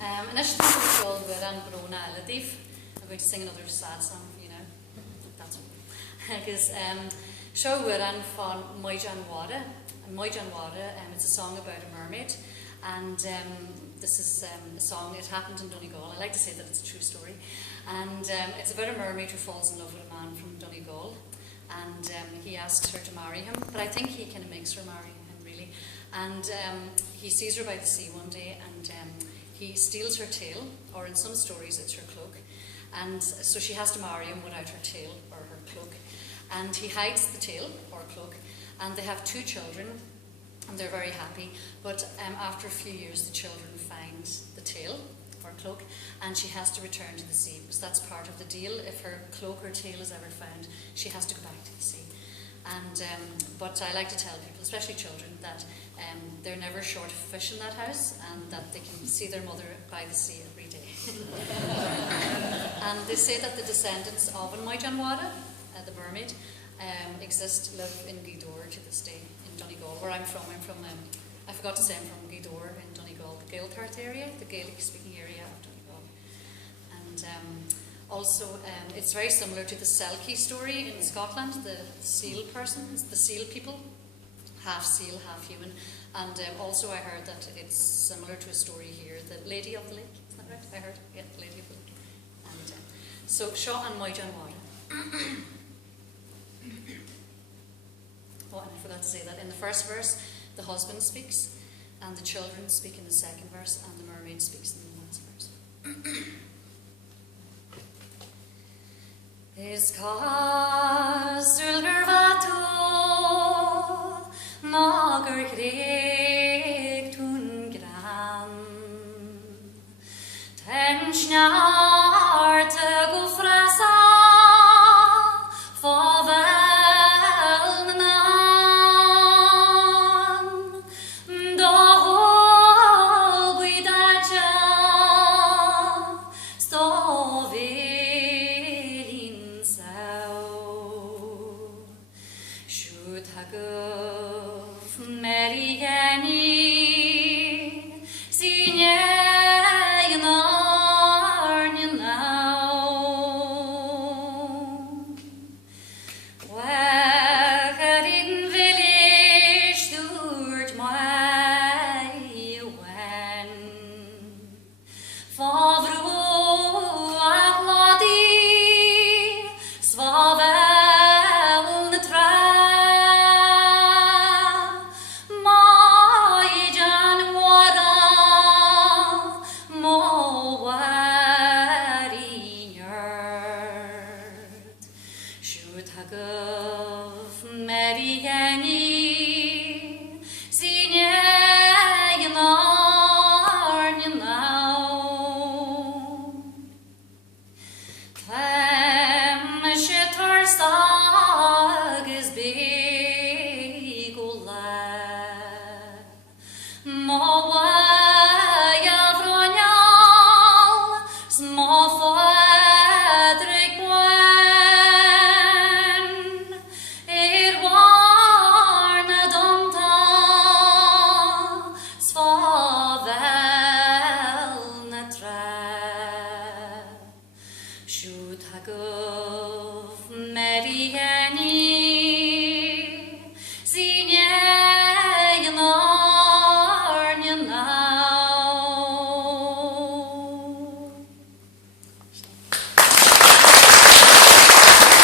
And I should be all good and Brona Eladif. I'm going to sing another sad song for you now. That's one. Because show Wuran von Moijan Wada. And Moijan Wada, it's a song about a mermaid. And this is a song, it happened in Donegal. I like to say that it's a true story. And it's about a mermaid who falls in love with a man from Donegal. And he asks her to marry him. But I think he kind of makes her marry him, really. And he sees her by the sea one day, and he steals her tail, or in some stories it's her cloak. And so she has to marry him without her tail or her cloak. And he hides the tail or cloak, and they have 2 children, and they're very happy. But after a few years, the children find the tail or cloak, and she has to return to the sea, because that's part of the deal. If her cloak or tail is ever found, she has to go back to the sea. And but I like to tell people, especially children, that they're never short of fish in that house, and that they can see their mother by the sea every day. And they say that the descendants of Moijan Wada, the mermaid, live in Gweedore to this day in Donegal, where I'm from. I forgot to say I'm from Gweedore in Donegal, the Gaeltacht area, the Gaelic-speaking area of Donegal. And also, it's very similar to the Selkie story in Scotland, the seal person, the seal people, half seal, half human. And also I heard that it's similar to a story here, the Lady of the Lake, is that right? I heard, yeah, the Lady of the Lake. And so, Shaw and Moijan Wada. Oh, and I forgot to say that in the first verse, the husband speaks, and the children speak in the second verse, and the mermaid speaks in the last verse. Is Kasulger Vato Nager Krieg tun Gram Ten